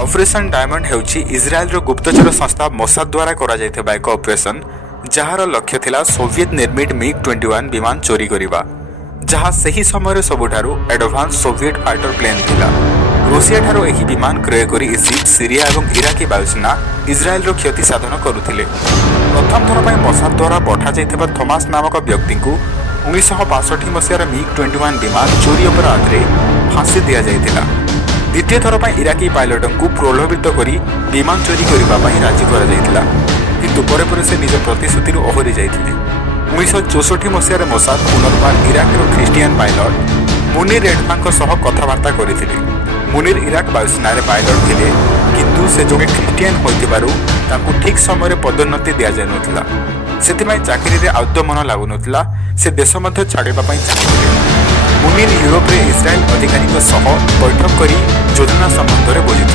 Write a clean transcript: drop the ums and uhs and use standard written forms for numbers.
Operation diamond हेउची Israel रो गुप्तचर संस्था Mossad द्वारा करा जायथिबा एक ऑपरेशन जहार लक्ष्य थिला सोवियत निर्मित MiG-21 विमान चोरी करिबा जहा सही समय सबुठारु एडवांस सोवियत फाइटर प्लेन थिला। रूसिया ठारो एही विमान क्रय करी इजिप्ट सीरिया एवं इराकी वायुसेना इजराइल रो क्षति साधन करुथिले। प्रथम थर पय मोसाद द्वारा पठा जायथिबा थॉमस नामक व्यक्ति को 1962 मसीहार MiG-21 विमान चोरी अपराध रे फांसी दिया जायथिला। द्वितीय थर पर इराकी पायलटों को प्रलोभित करी विमान चोरी करने राजी कर किंतु परे परे से निज प्रतिश्रुति ओहरी जाते। 1964 मसीह मोसाद पुनर्बार इराकर ख्रीष्टियान पायलट मुनीर रेडफांक सह कथबार्ता करथिले। मुनीर इराक वायुसेना पायलट थिले किंतु से जो ख्रीष्टियान होइतिबारु ताकू ठीक समय पदोन्नति दिया जाय नथिला। सेतिमाय चाकरी रे आउद्य मन लागु नथिला। से देश मध्य छाड़िबा पई चाहथिले। मुनीर यूरोप रे इस्राएल अधिकारी सह बैठक करी योजना संबंध में बुझिथिले।